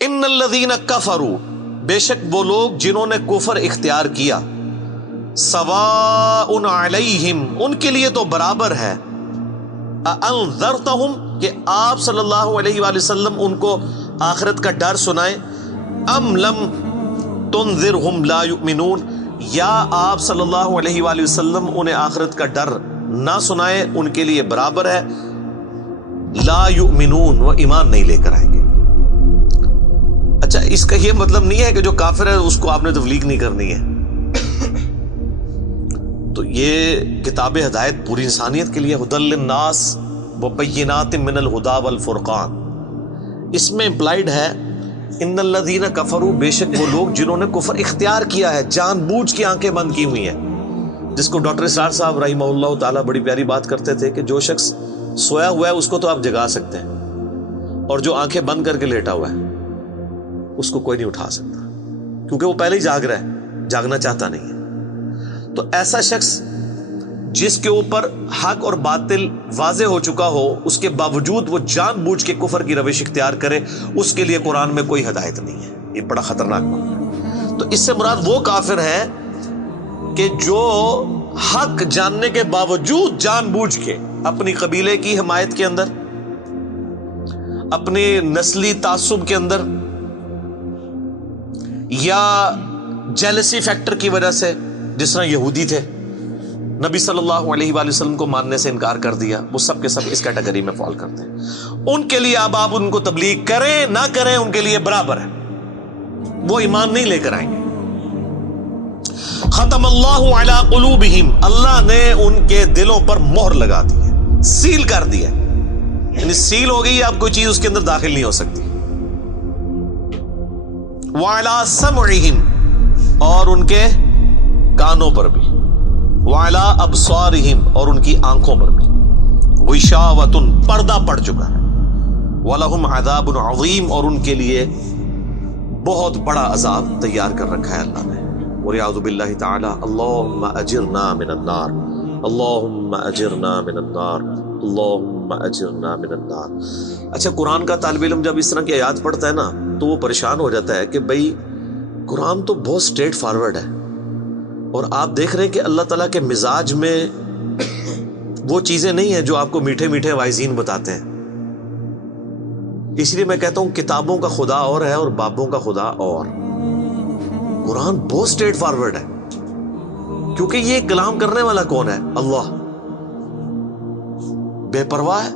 ان الذین کفروا، بے شک وہ لوگ جنہوں نے کفر اختیار کیا، سواء علیہم، ان کے لیے تو برابر ہے، انذرتہم، کہ آپ صلی اللہ علیہ وآلہ وسلم ان کو آخرت کا ڈر سنائیں، ام لم تنذرہم لا یؤمنون، یا آپ صلی اللہ علیہ وآلہ وسلم انہیں آخرت کا ڈر نہ سنائیں، ان کے لیے برابر ہے، لا یؤمنون، وہ ایمان نہیں لے کر آئیں گے۔ اچھا، اس کا یہ مطلب نہیں ہے کہ جو کافر ہے اس کو آپ نے تبلیغ نہیں کرنی ہے۔ تو یہ کتاب ہدایت پوری انسانیت کے لیے، ھدی للناس وبینات من الہدی والفرقان، اس میں امپلائڈ ہے ان الذین کفروا، بے شک وہ لوگ جنہوں نے کفر اختیار کیا ہے، جان بوجھ کے آنکھیں بند کی ہوئی ہیں، جس کو ڈاکٹر اسرار صاحب رحمہ اللہ تعالیٰ بڑی پیاری بات کرتے تھے کہ جو شخص سویا ہوا ہے اس کو تو آپ جگا سکتے ہیں، اور جو آنکھیں بند کر کے لیٹا ہوا ہے اس کو کوئی نہیں اٹھا سکتا، کیونکہ وہ پہلے ہی جاگ رہا ہے، جاگنا چاہتا نہیں ہے۔ تو ایسا شخص جس کے اوپر حق اور باطل واضح ہو چکا ہو، اس کے باوجود وہ جان بوجھ کے کفر کی روش اختیار کرے، اس کے لیے قرآن میں کوئی ہدایت نہیں ہے۔ یہ بڑا خطرناک معاملہ ہے۔ تو اس سے مراد وہ کافر ہے کہ جو حق جاننے کے باوجود جان بوجھ کے اپنی قبیلے کی حمایت کے اندر، اپنی نسلی تعصب کے اندر، یا جیلسی فیکٹر کی وجہ سے، جس طرح یہودی تھے، نبی صلی اللہ علیہ وآلہ وسلم کو ماننے سے انکار کر دیا، وہ سب کے سب اس کیٹیگری میں فال کرتے ہیں۔ ان کے لیے اب آپ ان کو تبلیغ کریں نہ کریں، ان کے لیے برابر ہے، وہ ایمان نہیں لے کر آئیں گے۔ ختم اللہ علی قلوبہم، اللہ نے ان کے دلوں پر مہر لگا دی ہے، سیل کر دیا، یعنی سیل ہو گئی، اب کوئی چیز اس کے اندر داخل نہیں ہو سکتی۔ وعلی سمعہم، اور ان کے کانوں پر بھی، وعلی ابصارہم، اور ان کی آنکھوں پر بھی، غشاوۃ، پردہ پڑ چکا ہے، ولہم عذاب عظیم، اور ان کے لیے بہت بڑا عذاب تیار کر رکھا ہے اللہ نے۔ وَلِعَوْذُ بِاللَّهِ تَعَالَى اللہم اجرنا من النار، اللہم اجرنا من النار، اللہم اجرنا من النار۔ اچھا، قرآن کا طالب علم جب اس طرح کی آیات پڑھتا ہے نا تو وہ پریشان ہو جاتا ہے کہ بھئی قرآن تو بہت سٹریٹ فارورڈ ہے، اور آپ دیکھ رہے ہیں کہ اللہ تعالیٰ کے مزاج میں وہ چیزیں نہیں ہیں جو آپ کو میٹھے میٹھے واعظین بتاتے ہیں۔ اس لیے میں کہتا ہوں کتابوں کا خدا اور ہے اور بابوں کا خدا اور۔ قرآن بہت سٹریٹ فارورڈ ہے، کیونکہ یہ کلام کرنے والا کون ہے؟ اللہ، بے پرواہ ہے،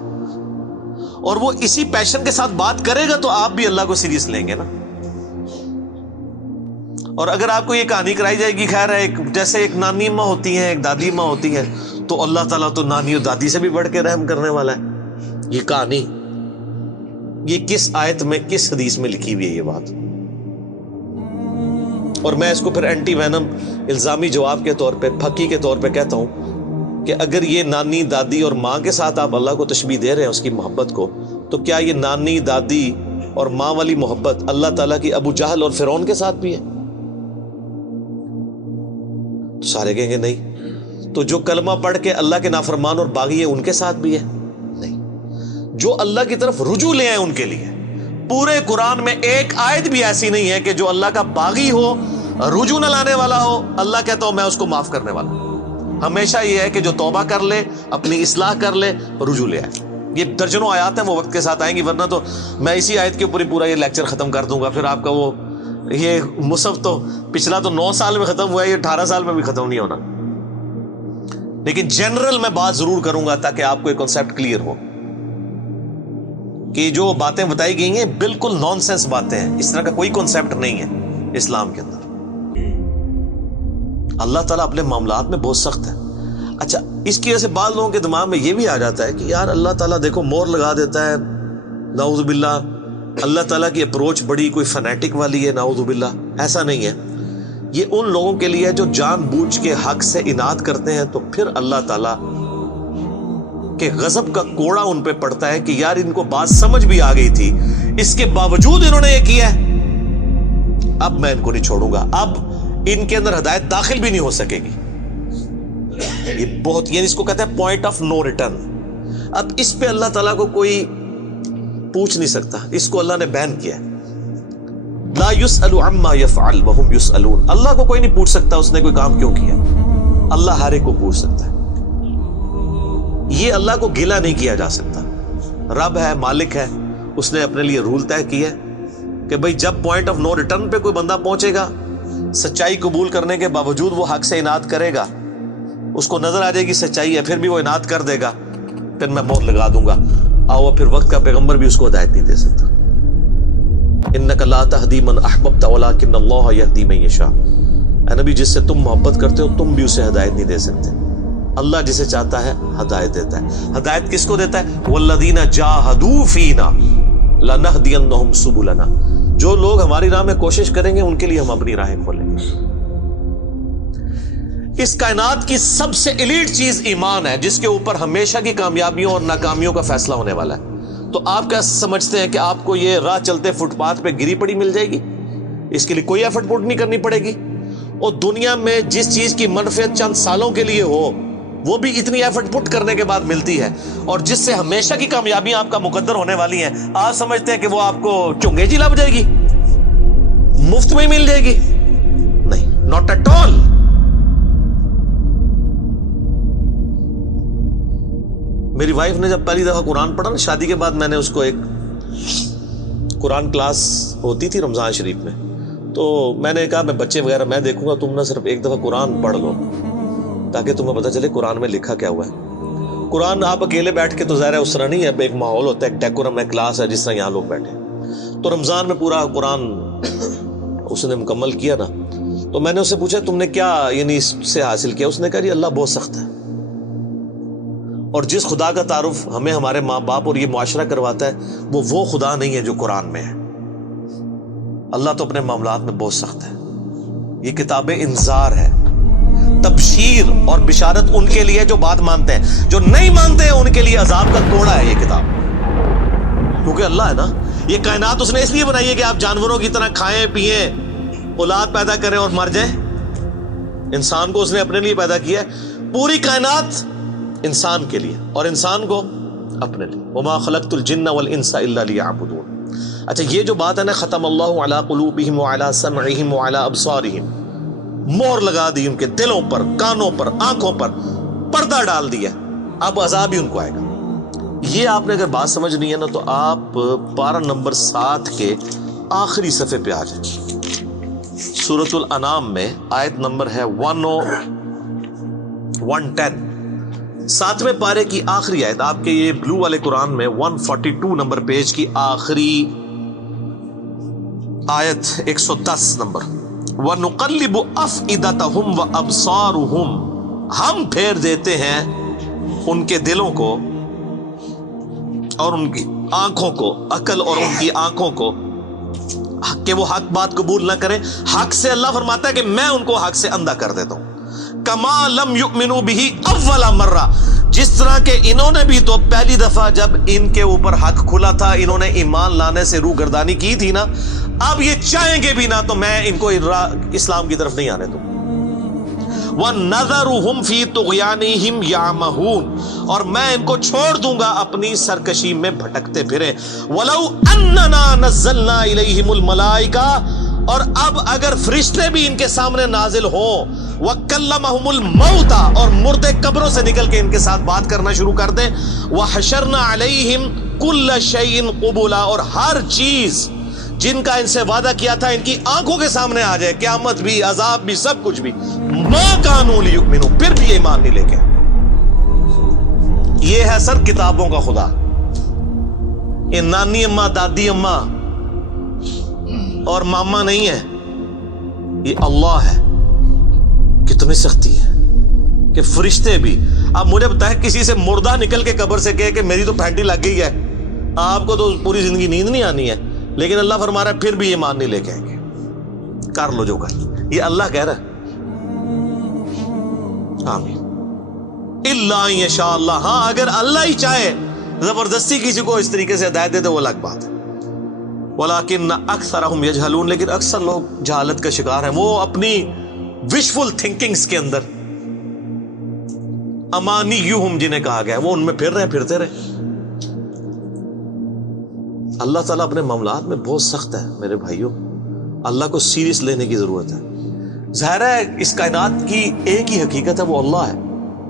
اور وہ اسی پیشن کے ساتھ بات کرے گا تو آپ بھی اللہ کو سیریس لیں گے نا۔ اور اگر آپ کو یہ کہانی کرائی جائے گی، خیر ہے، جیسے ایک نانی ماں ہوتی ہیں، ایک دادی ماں ہوتی ہے، تو اللہ تعالیٰ تو نانی اور دادی سے بھی بڑھ کے رحم کرنے والا ہے۔ یہ کہانی، یہ کس آیت میں، کس حدیث میں لکھی ہوئی ہے یہ بات؟ اور میں اس کو پھر اینٹی وینم الزامی جواب کے طور پہ، پھکی کے طور پہ کہتا ہوں کہ اگر یہ نانی دادی اور ماں کے ساتھ آپ اللہ کو تشبیہ دے رہے ہیں اس کی محبت کو، تو کیا یہ نانی دادی اور ماں والی محبت اللہ تعالیٰ کی ابو جہل اور فرعون کے ساتھ بھی ہے؟ تو سارے کہیں گے نہیں۔ تو جو کلمہ پڑھ کے اللہ کے نافرمان اور باغی ہے ان کے ساتھ بھی ہے؟ نہیں۔ جو اللہ کی طرف رجوع لے آئے ان کے لیے، پورے قرآن میں ایک آیت بھی ایسی نہیں ہے کہ جو اللہ کا باغی ہو، رجوع نہ لانے والا ہو، اللہ کہتا ہوں میں اس کو معاف کرنے والا ہوں۔ ہمیشہ یہ ہے کہ جو توبہ کر لے، اپنی اصلاح کر لے، رجوع لے آئے۔ یہ درجنوں آیات ہیں، وہ وقت کے ساتھ آئیں گی، ورنہ تو میں اسی آیت کے اوپر ہی پورا یہ لیکچر ختم کر دوں گا، پھر آپ کا وہ یہ مصحف تو پچھلا تو 9 سال میں ختم ہوا ہے، یہ 18 سال میں بھی ختم نہیں ہونا۔ لیکن جنرل میں بات ضرور کروں گا تاکہ آپ کو ایک کنسیپٹ کلیئر ہو کہ جو باتیں بتائی گئی ہیں بالکل نان سینس باتیں ہیں، اس طرح کا کوئی کنسیپٹ نہیں ہے اسلام کے اندر۔ اللہ تعالیٰ اپنے معاملات میں بہت سخت ہے۔ اچھا، اس کی وجہ سے بعض لوگوں کے دماغ میں یہ بھی آ جاتا ہے کہ یار اللہ تعالیٰ دیکھو مور لگا دیتا ہے، نعوذ باللہ، اللہ تعالیٰ کی اپروچ بڑی کوئی فنیٹک والی ہے، نعوذ باللہ۔ ایسا نہیں ہے، یہ ان لوگوں کے لیے جو جان بوجھ کے حق سے اناد کرتے ہیں، تو پھر اللہ تعالیٰ کہ غضب کا کوڑا ان پہ پڑتا ہے کہ یار ان کو بات سمجھ بھی آ گئی تھی، اس کے باوجود انہوں نے یہ کیا ہے، اب میں ان کو نہیں چھوڑوں گا، اب ان کے اندر ہدایت داخل بھی نہیں ہو سکے گی۔ یہ بہت، یعنی اس کو کہتے ہیں پوائنٹ آف نو ریٹرن۔ اب اس پہ اللہ تعالیٰ کو کوئی پوچھ نہیں سکتا، اس کو اللہ نے بین کیا ہے۔ لا يسأل عما يفعل وهم يسألون. اللہ کو کوئی نہیں پوچھ سکتا اس نے کوئی کام کیوں کیا. اللہ ہر ایک کو پوچھ سکتا ہے. یہ اللہ کو گلہ نہیں کیا جا سکتا. رب ہے، مالک ہے، اس نے اپنے لیے رول طے کیا کہ بھئی جب پوائنٹ آف نو ریٹرن پہ کوئی بندہ پہنچے گا، سچائی قبول کرنے کے باوجود وہ حق سے اناد کرے گا، اس کو نظر آ جائے گی سچائی ہے، پھر بھی وہ اناد کر دے گا، پھر میں مہر لگا دوں گا. آؤ پھر وقت کا پیغمبر بھی اس کو ہدایت نہیں دے سکتا. انک لا تہدی من احببت ولکن اللہ یہدی من یشاء. اے نبی جس سے تم محبت کرتے ہو تم بھی اسے ہدایت نہیں دے سکتے. اللہ جسے چاہتا ہے ہدایت دیتا ہے. ہدایت کس کو دیتا ہے؟ والذین جاہدوا فینا لنہدینہم سبلنا. جو لوگ ہماری راہ میں کوشش کریں گے ان کے لیے ہم اپنی راہیں کھولیں گے. اس کائنات کی سب سے ایلیٹ چیز ایمان ہے، جس کے اوپر ہمیشہ کی کامیابیوں اور ناکامیوں کا فیصلہ ہونے والا ہے. تو آپ کیا سمجھتے ہیں کہ آپ کو یہ راہ چلتے فٹ پاتھ پہ گری پڑی مل جائے گی؟ اس کے لیے کوئی ایفرٹ پٹ نہیں کرنی پڑے گی. اور دنیا میں جس چیز کی منفعت چند سالوں کے لیے ہو وہ بھی اتنی ایفرٹ پٹ کرنے کے بعد ملتی ہے. اور جس سے ہمیشہ کی کامیابیاں آپ کا مقدر ہونے والی ہیں، آپ سمجھتے ہیں کہ وہ آپ کو چنگے جی لگ جائے گی، مفت میں ہی مل جائے گی؟ نہیں، ناٹ ایٹ آل. میری وائف نے جب پہلی دفعہ قرآن پڑھا نا شادی کے بعد، میں نے اس کو ایک قرآن کلاس ہوتی تھی رمضان شریف میں، تو میں نے کہا میں بچے وغیرہ میں دیکھوں گا، تم نہ صرف ایک دفعہ قرآن پڑھ لو تاکہ تمہیں پتہ چلے قرآن میں لکھا کیا ہوا ہے. قرآن آپ اکیلے بیٹھ کے تو ظاہر ہے اس طرح نہیں ہے، ایک ماحول ہوتا ہے، ایک ڈیکورم ہے، کلاس ہے جس طرح یہاں لوگ بیٹھے. تو رمضان میں پورا قرآن اس نے مکمل کیا نا، تو میں نے اس سے پوچھا تم نے کیا یعنی اس سے حاصل کیا؟ اس نے کہا جی اللہ بہت سخت ہے، اور جس خدا کا تعارف ہمیں ہمارے ماں باپ اور یہ معاشرہ کرواتا ہے وہ خدا نہیں ہے جو قرآن میں ہے. اللہ تو اپنے معاملات میں بہت سخت ہے. یہ کتاب انذار ہے، تبشیر اور بشارت ان کے لیے جو بات مانتے ہیں. جو نہیں مانتے ہیں ان کے لیے عذاب کا کوڑا ہے یہ کتاب. کیونکہ اللہ ہے نا، یہ کائنات اس نے اس لیے بنائی ہے کہ آپ جانوروں کی طرح کھائیں پیئیں، اولاد پیدا کریں اور مر جائیں. انسان کو اس نے اپنے لیے پیدا کیا ہے، پوری کائنات انسان کے لیے اور انسان کو اپنے لیے. وما خلقت الجن والانس الا لیعبدون. اچھا یہ جو بات ہے نا ختم اللہ علی قلوبہم وعلی سمعہم وعلی ابصارہم، مہر لگا دی ان کے دلوں پر، کانوں پر، آنکھوں پر، پردہ ڈال دیا، اب عذاب ہی ان کو آئے گا. یہ آپ نے اگر بات سمجھنی ہے نا تو آپ پارہ نمبر 7 کے آخری صفحے پہ آ جائیں. سورۃ الانعام میں آیت نمبر ہے 110، 7ویں پارے کی آخری آیت. آپ کے یہ بلو والے قرآن میں 142 نمبر پیج کی آخری آیت 110 نمبر. وَنُقَلِّبُ أَفْئِدَتَهُمْ وَأَبْصَارُهُمْ، ہم پھیر دیتے ہیں ان کے دلوں کو اور ان کی آنکھوں کو، عقل اور ان کی آنکھوں کو، کہ وہ حق بات قبول نہ کریں. حق سے اللہ فرماتا ہے کہ میں ان کو حق سے اندھا کر دیتا ہوں. کما لم یؤمنوا به اول مرہ، جس طرح کہ انہوں نے بھی تو پہلی دفعہ جب ان کے اوپر حق کھلا تھا انہوں نے ایمان لانے سے روح گردانی کی تھی نا، اب یہ چاہیں گے بھی نہ تو میں ان کو اسلام کی طرف نہیں آنے دوں. وَنَذَرُهُمْ فِي طُغْيَانِهِمْ يَعْمَهُونَ، اور میں ان کو چھوڑ دوں گا اپنی سرکشی میں بھٹکتے پھرے. وَلَوْ أَنَّنَا نَزَّلْنَا إِلَيْهِمُ الْمَلَائِكَةَ، اور اب اگر فرشتے بھی ان کے سامنے نازل ہوں، وَكَلَّمَهُمُ الْمَوْتَ، اور مردے قبروں سے نکل کے ان کے ساتھ بات کرنا شروع کر دیں. وَحَشَرْنَا عَلَيْهِمْ كُلَّ شَيْءٍ قُبُلًا، اور ہر چیز جن کا ان سے وعدہ کیا تھا ان کی آنکھوں کے سامنے آ جائے، قیامت بھی، عذاب بھی، سب کچھ بھی. مَا كَانُوا لِيُؤْمِنُوا، پھر بھی یہ ایمان نہیں لے کے. یہ ہے سر کتابوں کا خدا. یہ نانی اماں، دادی اماں اور ماما نہیں ہے، یہ اللہ ہے. کتنی سختی ہے کہ فرشتے بھی. اب مجھے بتائیں کسی سے مردہ نکل کے قبر سے کہے کہ میری تو پھینٹی لگ گئی ہے، آپ کو تو پوری زندگی نیند نہیں آنی ہے، لیکن اللہ فرما رہا ہے پھر بھی یہ مان نہیں لے کے آئیں گے. کر لو جو کر. یہ اللہ کہہ رہا ہے. آمین. الا ان یشاء اللہ، ہاں اگر اللہ ہی چاہے زبردستی کسی کو اس طریقے سے ہدایت دے دے وہ الگ بات ہے. ولیکن اکثرہم یجہلون، لیکن اکثر لوگ جہالت کا شکار ہیں. وہ اپنی وشفل تھنکنگز کے اندر، امانیہم جنہیں کہا گیا ہے، وہ ان میں پھر رہے، پھرتے رہے. اللہ تعالیٰ اپنے معاملات میں بہت سخت ہے میرے بھائیوں. اللہ کو سیریس لینے کی ضرورت ہے. ظاہر ہے اس کائنات کی ایک ہی حقیقت ہے، وہ اللہ ہے.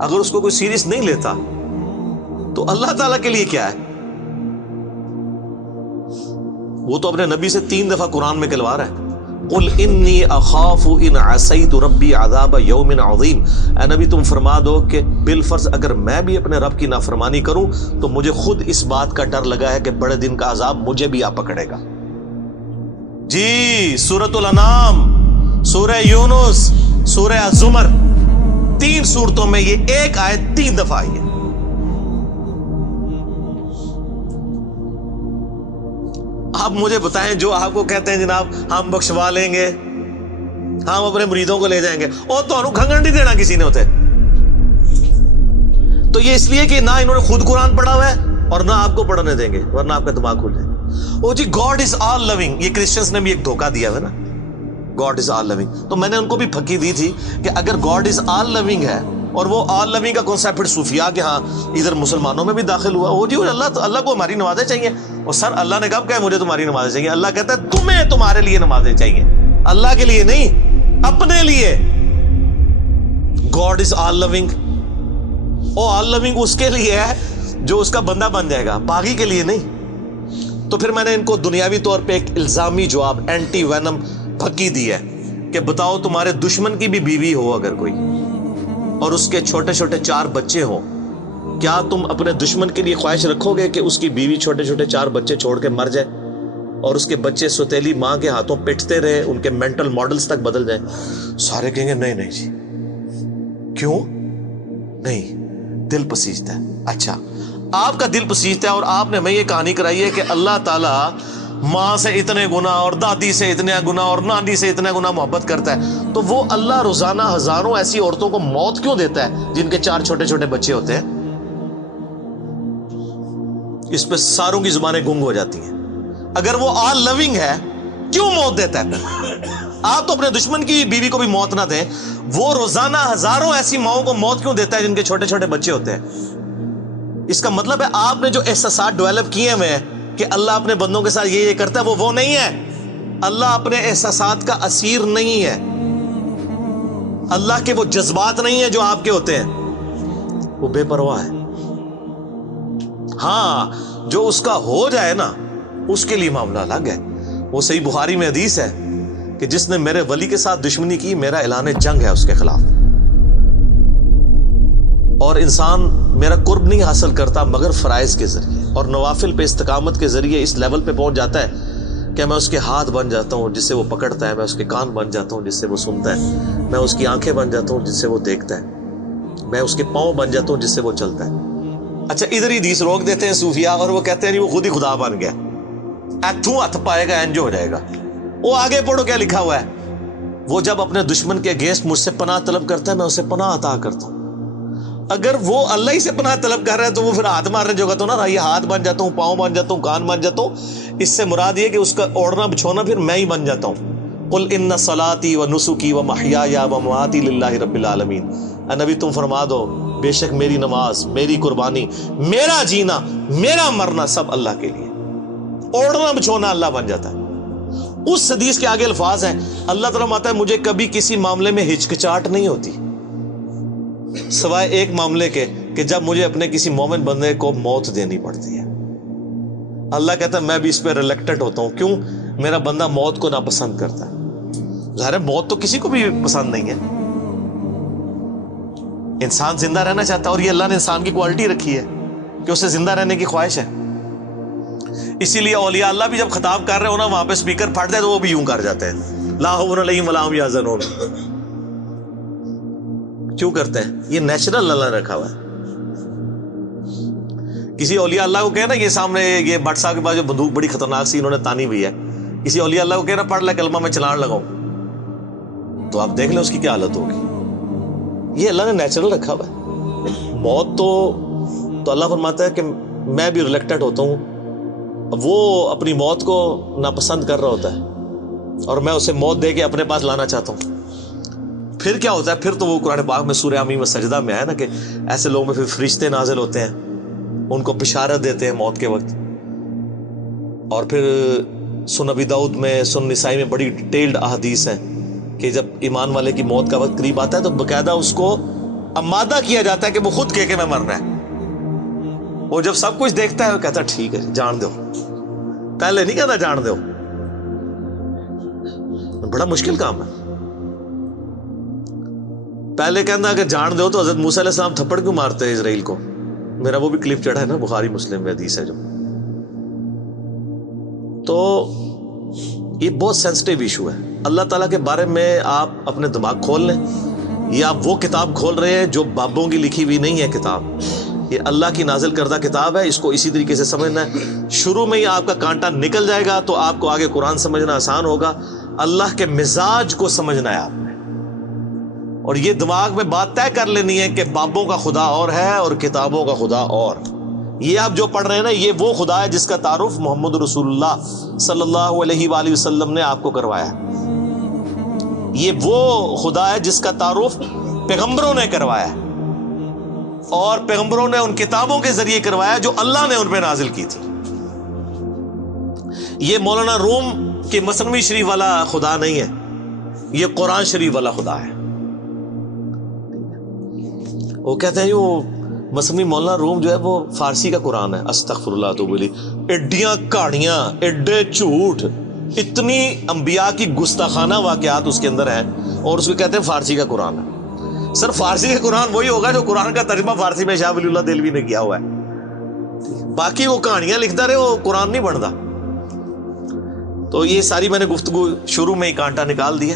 اگر اس کو کوئی سیریس نہیں لیتا تو اللہ تعالیٰ کے لیے کیا ہے؟ وہ تو اپنے نبی سے 3 دفعہ قرآن میں کہلوا رہا ہے، قل انی اخاف ان عصیت ربی عذاب یوم عظیم. اے نبی تم فرما دو کہ بالفرض اگر میں بھی اپنے رب کی نافرمانی کروں تو مجھے خود اس بات کا ڈر لگا ہے کہ بڑے دن کا عذاب مجھے بھی آ پکڑے گا. جی سورۃ الانعام، سورہ یونس، سورہ الزمر، 3 سورتوں میں یہ ایک آیت 3 دفعہ آئی ہے. آپ مجھے بتائیں جو آپ کو کہتے ہیں جناب ہم بخشوا لیں گے، ہم اپنے مریدوں کو لے جائیں گے، اور تو انہوں کھنگن نہیں دینا کسی نے ہوتے. تو یہ اس لیے کہ نہ انہوں نے خود قرآن پڑھا ہوا ہے اور نہ آپ کو پڑھنے دیں گے، ورنہ آپ کا دماغ کھل جائے. او جی گاڈ از آل لونگ، یہ کرسچنس نے بھی ایک دھوکہ دیا ہے نا، گاڈ از آل لونگ. تو میں نے ان کو بھی پھکی دی تھی کہ اگر گاڈ از آل لونگ ہے اور وہ آل لونگ کا کانسیپٹ پھر صوفیاء کے ہاں ادھر مسلمانوں میں بھی داخل ہوا، وہ جی اللہ کو ہماری نمازیں چاہیے. اور سر اللہ نے کب کہا مجھے تمہاری نمازیں چاہیے؟ اللہ کہتا ہے تمہیں تمہارے لیے نمازیں چاہیے، اللہ کے لیے نہیں، اپنے لیے. گاڈ از آل لونگ، او آل لونگ اس کے لیے ہے جو اس کا بندہ بن جائے گا، باقی کے لیے نہیں. تو پھر میں نے ان کو دنیاوی طور پہ ایک الزامی جواب، اینٹی وینم پھکی دی ہے کہ بتاؤ تمہارے دشمن کی بھی بیوی ہو اگر کوئی اور اس کے چھوٹے چھوٹے 4 بچے ہوں، کیا تم اپنے دشمن کے لیے خواہش رکھو گے کہ اس کی بیوی چھوٹے چھوٹے 4 بچے چھوڑ کے مر جائے اور اس کے بچے سوتیلی ماں کے ہاتھوں پٹتے رہے، ان کے مینٹل ماڈلز تک بدل جائیں؟ سارے کہیں گے نہیں جی. کیوں نہیں؟ دل پسیجتا ہے. اچھا آپ کا دل پسیجتا ہے اور آپ نے ہمیں یہ کہانی کرائی ہے کہ اللہ تعالیٰ ماں سے اتنے گنا اور دادی سے اتنے گنا اور نانی سے اتنے گنا محبت کرتا ہے، تو وہ اللہ روزانہ ہزاروں ایسی عورتوں کو موت کیوں دیتا ہے جن کے 4 چھوٹے چھوٹے بچے ہوتے ہیں؟ اس پہ ساروں کی زبانیں گنگ ہو جاتی ہیں. اگر وہ آل لونگ ہے کیوں موت دیتا ہے؟ آپ تو اپنے دشمن کی بیوی کو بھی موت نہ دیں، وہ روزانہ ہزاروں ایسی ماؤں کو موت کیوں دیتا ہے جن کے چھوٹے چھوٹے بچے ہوتے ہیں؟ اس کا مطلب ہے آپ نے جو احساسات ڈیولپ کیے ہوئے ہیں کہ اللہ اپنے بندوں کے ساتھ یہ کرتا ہے، وہ نہیں ہے. اللہ اپنے احساسات کا اسیر نہیں ہے. اللہ کے وہ جذبات نہیں ہیں جو آپ کے ہوتے ہیں، وہ بے پرواہ ہے. ہاں جو اس کا ہو جائے نا اس کے لیے معاملہ الگ ہے. وہ صحیح بخاری میں حدیث ہے کہ جس نے میرے ولی کے ساتھ دشمنی کی میرا اعلان جنگ ہے اس کے خلاف. اور انسان میرا قرب نہیں حاصل کرتا مگر فرائض کے ذریعے اور نوافل پہ استقامت کے ذریعے اس لیول پہ پہنچ جاتا ہے کہ میں اس کے ہاتھ بن جاتا ہوں جس سے وہ پکڑتا ہے، میں اس کے کان بن جاتا ہوں جس سے وہ سنتا ہے، میں اس کی آنکھیں بن جاتا ہوں جس سے وہ دیکھتا ہے، میں اس کے پاؤں بن جاتا ہوں جس سے وہ چلتا ہے. اچھا ادھر ہی حدیث روک دیتے ہیں صوفیاء اور وہ کہتے ہیں نہیں وہ خود ہی خدا بن گیا، ایتھوں ہاتھ پائے گا انج ہو جائے گا. وہ آگے پڑھو کیا لکھا ہوا ہے، وہ جب اپنے دشمن کے اگینسٹ مجھ سے پناہ طلب کرتا ہے میں اسے پناہ عطا کرتا ہوں. اگر وہ اللہ ہی سے پناہ طلب کر رہا ہے تو وہ پھر ہاتھ مارنے جو گا تو نا یہ ہاتھ بن جاتا ہوں، پاؤں بن جاتا ہوں، کان بن جاتا ہوں. اس سے مراد یہ کہ اس کا اوڑھنا بچھونا پھر میں ہی بن جاتا ہوں. قل ان صلاتی و نسکی و محیای و مماتی للہ رب العالمین. اے نبی تم فرما دو بے شک میری نماز، میری قربانی، میرا جینا، میرا مرنا سب اللہ کے لیے. اوڑھنا بچھونا اللہ بن جاتا ہے. اس حدیث کے آگے الفاظ ہیں اللہ تعالیٰ ماتا ہے مجھے کبھی کسی معاملے میں ہچکچاہٹ نہیں ہوتی سوائے ایک معاملے کے کہ جب مجھے اپنے کسی مومن بندے کو موت دینی پڑتی ہے. اللہ کہتا ہے میں بھی اس پہ ریلیکٹڈ ہوتا ہوں. کیوں؟ میرا بندہ موت کو ناپسند کرتا ہے. ظاہر ہے موت تو کسی کو بھی پسند نہیں ہے. انسان زندہ رہنا چاہتا ہے اور یہ اللہ نے انسان کی کوالٹی رکھی ہے کہ اسے زندہ رہنے کی خواہش ہے. اسی لیے اولیاء اللہ بھی جب خطاب کر رہے ہو نا وہاں پہ اسپیکر پھٹ جائے تو وہ بھی یوں کر جاتے ہیں لا حول علیہم ولا هم یحزنون. کیوں کرتے ہیں؟ یہ نیچرل اللہ نے رکھا ہوا ہے. کسی اولیاء اللہ کو کہنا یہ سامنے یہ بٹ صاحب کے پاس جو بندوق بڑی خطرناک سی انہوں نے تانی ہوئی ہے، کسی اولیاء اللہ کو کہنا پڑھ لے کلمہ میں چلان لگاؤں تو آپ دیکھ لیں اس کی کیا حالت ہوگی. یہ اللہ نے نیچرل رکھا ہوا ہے. موت تو اللہ فرماتا ہے کہ میں بھی ریلیکٹڈ ہوتا ہوں. وہ اپنی موت کو ناپسند کر رہا ہوتا ہے اور میں اسے موت دے کے اپنے پاس لانا چاہتا ہوں. پھر کیا ہوتا ہے؟ پھر تو وہ قرآن پاک میں سورہ حمیم سجدہ میں ہے نا کہ ایسے لوگوں میں پھر فرشتے نازل ہوتے ہیں، ان کو بشارت دیتے ہیں موت کے وقت. اور پھر سنن ابی داؤد میں، سنن نسائی میں بڑی ڈیٹیلڈ احادیث ہیں کہ جب ایمان والے کی موت کا وقت قریب آتا ہے تو باقاعدہ اس کو آمادہ کیا جاتا ہے کہ وہ خود کہے کہ میں مرنا ہے. وہ جب سب کچھ دیکھتا ہے وہ کہتا ہے ٹھیک ہے جان دو. پہلے نہیں کہتا جان دو. بڑا مشکل کام ہے. پہلے کہنا اگر جان دو تو حضرت موسیٰ علیہ السلام تھپڑ کیوں مارتے ہیں اسرائیل کو؟ میرا وہ بھی کلپ چڑھا ہے نا، بخاری مسلم میں حدیث ہے جو. تو یہ بہت سینسٹیو ایشو ہے. اللہ تعالیٰ کے بارے میں آپ اپنے دماغ کھول لیں. یہ آپ وہ کتاب کھول رہے ہیں جو بابوں کی لکھی ہوئی نہیں ہے کتاب. یہ اللہ کی نازل کردہ کتاب ہے. اس کو اسی طریقے سے سمجھنا ہے. شروع میں ہی آپ کا کانٹا نکل جائے گا تو آپ کو آگے قرآن سمجھنا آسان ہوگا. اللہ کے مزاج کو سمجھنا ہے آپ نے، اور یہ دماغ میں بات طے کر لینی ہے کہ بابوں کا خدا اور ہے اور کتابوں کا خدا اور. یہ آپ جو پڑھ رہے ہیں نا، یہ وہ خدا ہے جس کا تعارف محمد رسول اللہ صلی اللہ علیہ وآلہ وسلم نے آپ کو کروایا. یہ وہ خدا ہے جس کا تعارف پیغمبروں نے کروایا ہے، اور پیغمبروں نے ان کتابوں کے ذریعے کروایا جو اللہ نے ان پہ نازل کی تھی. یہ مولانا روم کے مثنوی شریف والا خدا نہیں ہے، یہ قرآن شریف والا خدا ہے. وہ کہتے ہیں وہ مثنوی مولانا روم جو ہے وہ فارسی کا قرآن ہے. استغفر اللہ تو بولی ایڈیاں کہانیاں، ایڈے جھوٹ، اتنی انبیاء کی گستاخانہ واقعات اس کے اندر ہیں، اور اس کو کہتے ہیں فارسی کا قرآن ہے. سر فارسی کا قرآن وہی ہوگا جو قرآن کا ترجمہ فارسی میں شاہ ولی اللہ دہلوی نے کیا ہوا ہے. باقی وہ کہانیاں لکھتا رہے، وہ قرآن نہیں بنتا. تو یہ ساری میں نے گفتگو شروع میں ہی کانٹا نکال دیا.